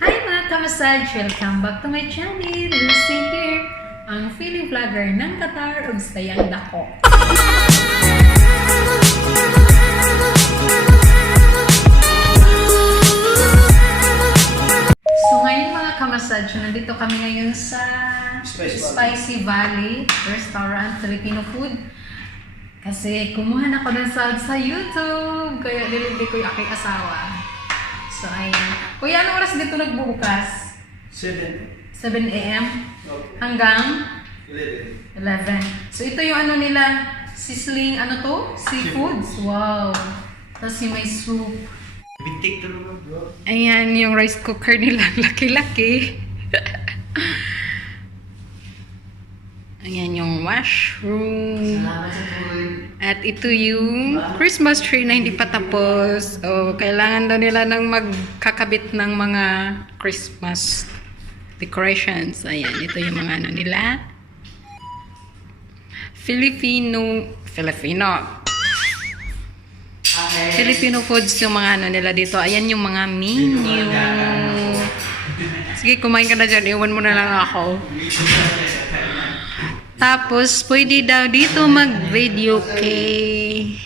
Hi mga kamasaj! Welcome back to my channel! Lucy here, ang feeling vlogger ng Qatar ug sayang dako. So ngayon mga kamasaj, nandito kami ngayon sa Spicy Spicy Valley Restaurant Filipino Food. Kasi kumuha na ako ng sahod sa YouTube. Kaya nilindi ko yung aking asawa. So ayan. Kuya, anong oras dito nagbubukas? 7. 7 a.m. hanggang 11. 11. So ito yung ano nila, sizzling ano to? Seafoods. Wow. Tapos yung may soup. Bintik naman bro. Ayan yung rice cooker nila. Laki-laki. Ayan yung washroom. At ito yung Christmas tree na hindi pa tapos. O, kailangan daw nila ng magkakabit ng mga Christmas decorations. Ayan, ito yung mga ano nila. Filipino, Filipino. Filipino foods yung mga ano nila dito. Ayan yung mga menu. Sige, kumain ka na dyan. Iwan mo na lang ako. Tapos, pwede daw dito mag-video kay...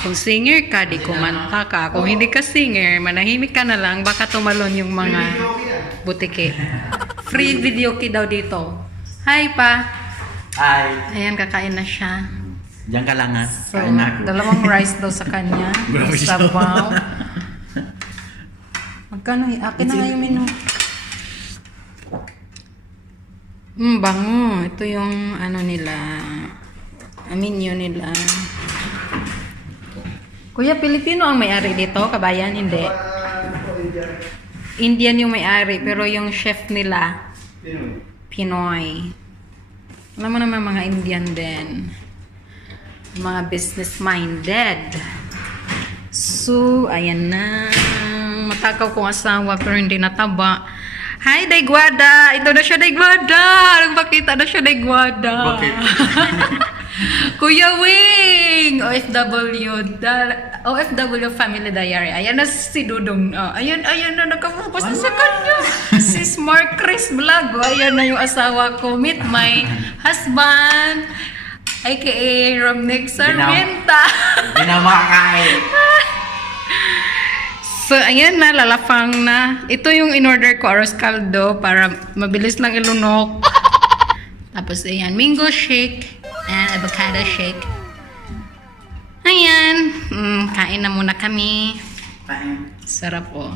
Kung singer ka, di kumanta ka. Kung hindi ka singer, manahimik ka na lang, baka tumalon yung mga butike. Free video kay daw dito. Hi pa. Hi. Ayan, kakain na siya. Diyan ka lang ha. So, Kain na ako. dalawang rice daw sa kanya. Grabe siya. Sabaw. Magkano? Akin na nga yung menu. Mm, bango. Ito yung ano nila. Menu nila. Kuya, Pilipino ang may-ari dito? Kabayan? Hindi. Indian yung may-ari, pero yung chef nila, Pinoy. Alam mo naman mga Indian din. Mga business-minded. So, ayan na. Matakaw kong asawa pero hindi nataba. Hi, Daigwada! Ito na siya, Daigwada! Nagpakita na siya, Daigwada. Bakit? Kuya Wing! OFW. Da- OFW Family Diary. Ayan na si Dudong. Oh, ayan, ayan na. Nakapokus na sa kanya. si Smart Chris Vlog. Oh, ayan na yung asawa ko. Meet my husband. AKA Romnick Sarmienta. Hindi na makakain. So, ayan na, lalapang na. Ito yung in-order ko, arroz caldo, para mabilis lang ilunok. Tapos, ayan, mango shake and avocado shake. Ayan, mm, kain na muna kami. Kain. Sarap po.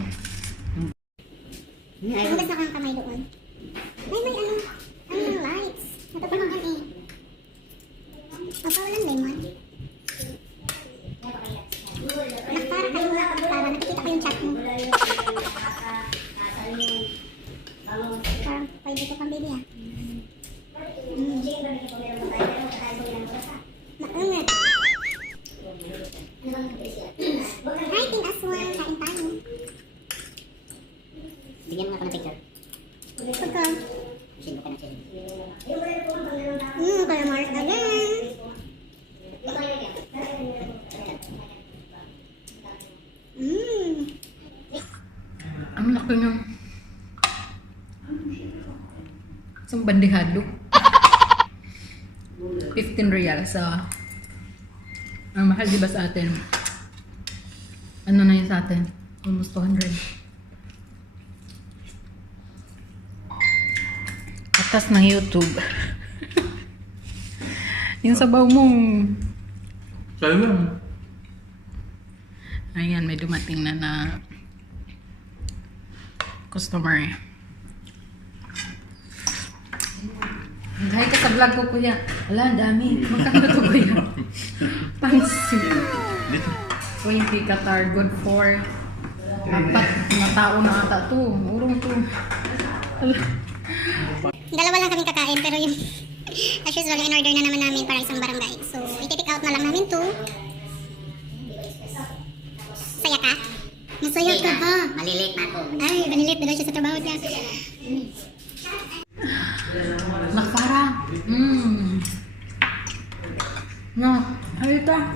Hugas na kang kamay doon. Ay, may ano, ano yung lights. Natutulungan eh. Mapawalan lemon. Kayo nga para nakikita ko yung chat mo. Parang pwede ko pang baby ah. Mm. Maungat. Hi, Team Aswan. Kain tayo. Bigyan mo nga ako ng picture. Pagka, Sino ka na siya? hmm, kaya Mars again. Hmm. Ng... Isang bandihado. 15 real sa... Ang mahal di ba sa atin? Ano na yun sa atin? Almost 200. Atas ng YouTube. yung sabaw mong... Sabi mo. Ayan, may dumating na na customer. Hi ka sa vlog ko, kuya. Wala, ang dami. Magkano to, kuya? Pansit. Dito. 20 Qatar, good for apat na tao na ata to. Urong to. Dalawa lang kaming kakain pero yung as usual in order na naman namin para isang barangay. So, iti-take out na lang namin to. Masaya ka ba? Malilate na ako. Ay, banilit na daw siya sa trabaho niya. Nakara. Mmm. No, ayun ta.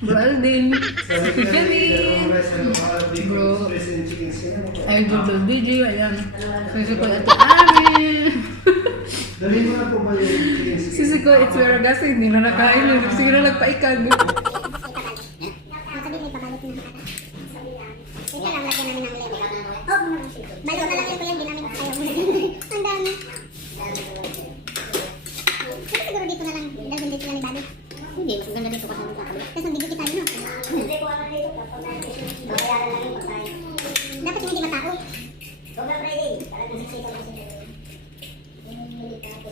Bro Aldin. Si Janine. Bro. Idol del DJ. Ayan. Sisi ko ito amin. Sisi ko ito Ragas. Hindi na nakain. Sige na nagpaikag. Sabi may pabalik na nakata. Ito lang, lagyan namin ng level. Oh, balo na lang yun ko yan, di namin ayaw mo. Ang dami. Pero siguro dito na lang, dahil dito lang ni Bobby. Hindi, mas maganda dito kasi magkakabit. Tapos magdidikit tayo, no? Dapat yung hindi matao.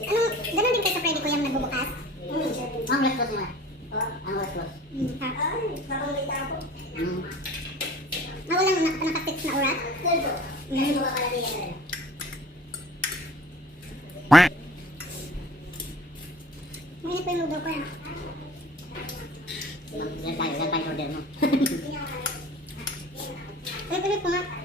Ano, ganun din kayo sa Freddy ko yung nagbubukas? Ang west coast nila. Ang west coast. Hmm, ha? Mm. Ah, walang nak nakafix na oras? Mainit pa yung lugaw ko yan. Yan tayo, yan tayo order mo. Ulit, ulit ko nga.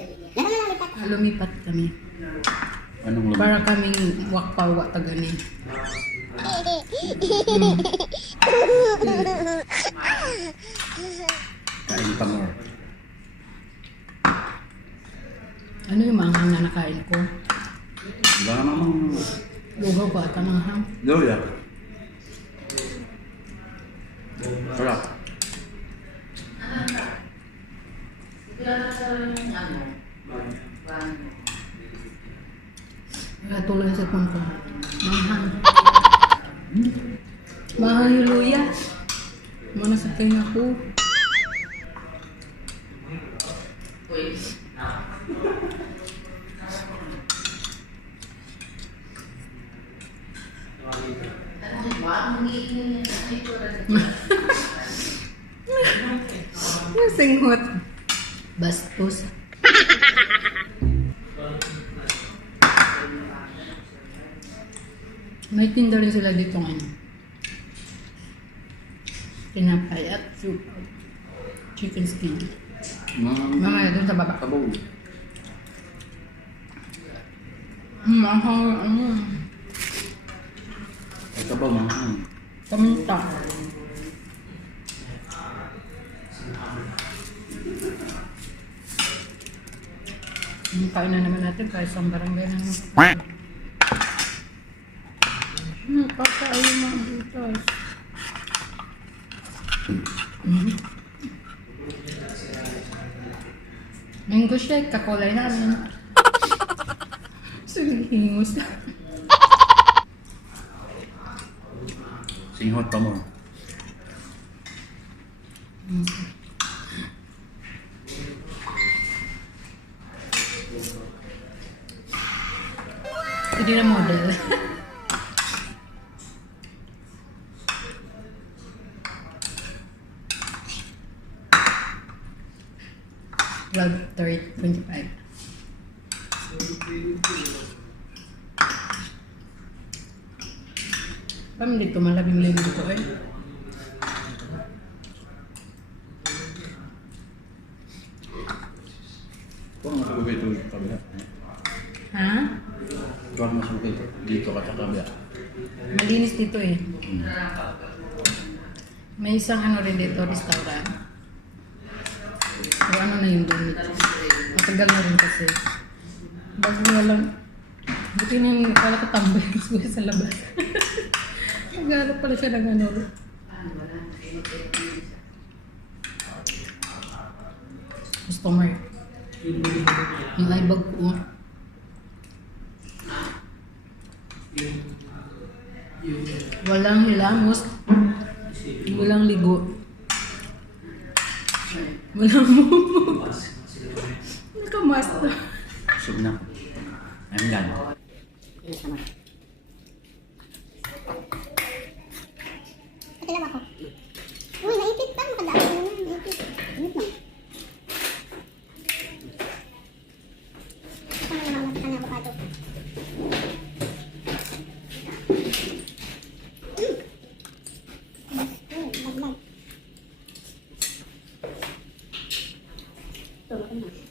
Maganda view. Ano na lang, lipat. Lumipat kami. Anong lumang? Para kaming wakpawa tagani. Kain pa more. Ano yung manghang na nakain ko? Wala namang... Lugaw ko at manghang. Loya. Sarap. Katuloy sa pun ko. Manghang. Manghang yung luya. Mana sa kayo ako. Yung singhot. Bastos. May tinda rin sila dito ngayon. Tinapay at soup. Chicken skin. Mga... Mamaya doon sa baba. Tabaw. Hmm, mahal, ano, Ay, tabaw, mga. taminta. Kain na naman natin kahit isang barangay na naman. Hmm, kakain yung mga butas. Hmm. Mango shake, kakulay namin. Sige, hingus na. Singhot pa more. Hindi Pam dito, malabing lady dito eh. Kung masuk ke itu kabila. Ha? Kung masuk ke itu dito ka sa kabila. Malinis dito eh. Hmm. May isang ano rin dito, restaurant. Pero ano na yung gamit. Matagal na rin kasi. Bago nga lang. Buti na yung kala ko tambay ko sa labas. Naghanap pala siya ng ano. Customer. Ang ibag ko. Walang hilamos. Walang ligo. Walang mumos. Nakamas na. Busog na. I'm done. Yung sama. Pati lang ako. Uy, naipit pa. Makadaan mo na. Naipit. Init mo. Ito na naman natin ang avocado. Tulog na.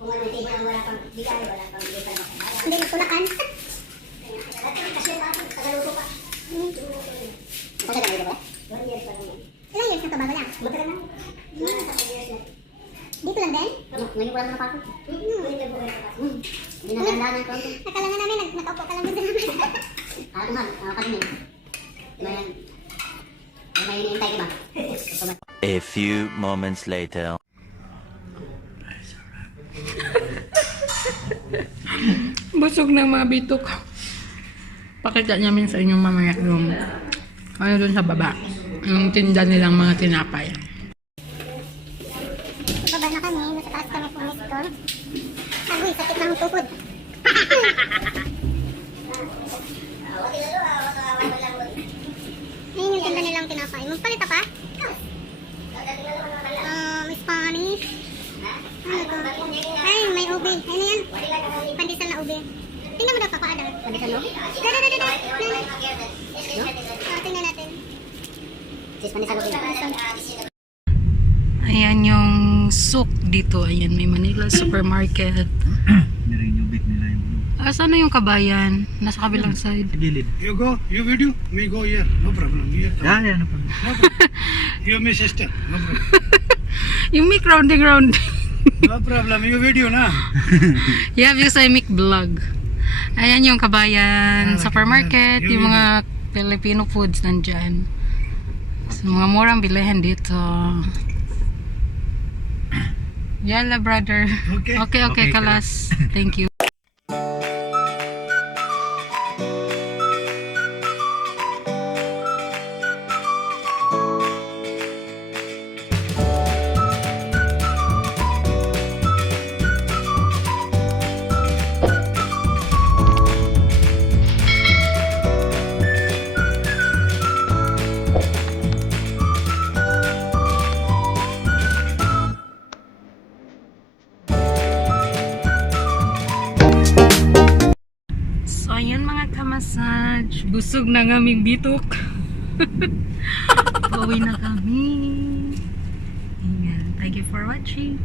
Kung ano yung table ang wala pang wala pang bigay. Hindi nagtulakan. Kasi bakit tagaluto pa. Matagal na ba? One year pa naman. Ilang years na to bago lang? Matagal na. Mga na. Dito lang din? Ngayon ko lang napasok. Hmm. Hindi na buhay na Hmm. Hindi na ganda ng konti. Akala nga namin, nakaupo ka lang dito namin. Ano nga? Ano ka eh? May may hinihintay ka ba? A few moments later. Busog ng mga bitok. Pakita namin sa inyo mamaya yung ano dun sa baba. Yung tinda nilang mga tinapay. Baba na kami, nasa taas kami pumisto. Agoy, sakit ng tuhod. Ayun yung tinda nilang tinapay. Magpalita pa? Um, Spanish. Ano to? Ay, may ube. Ano yan? Pandesal na ube. Tingnan mo daw, Papa Adam. Pandesal no? Ah, tingnan natin. Sis. Ayan yung souk dito. Ayan, may Manila Supermarket. Meron yung bit nila yung Ah, saan na yung kabayan? Nasa kabilang side. gilid. You go, you video, me go here, no problem. Here, Yeah, yeah, no problem. no problem. you my sister, no problem. Yung mic rounding rounding. No problem, you video na. yeah, because I make vlog. Ayan yung kabayan Ah, supermarket. okay. Yung mga Filipino foods nandyan. So, mga murang bilihan dito. Yala, brother. Okay. Okay, okay, Okay, kalas. Thank you. So, ayun mga kamasaj. Busog na ng aming bitok. Pauwi na kami. Ayan. Thank you for watching.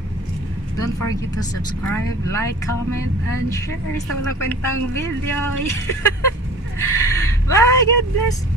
Don't forget to subscribe, like, comment, and share sa walang kwentang video. Bye! God bless!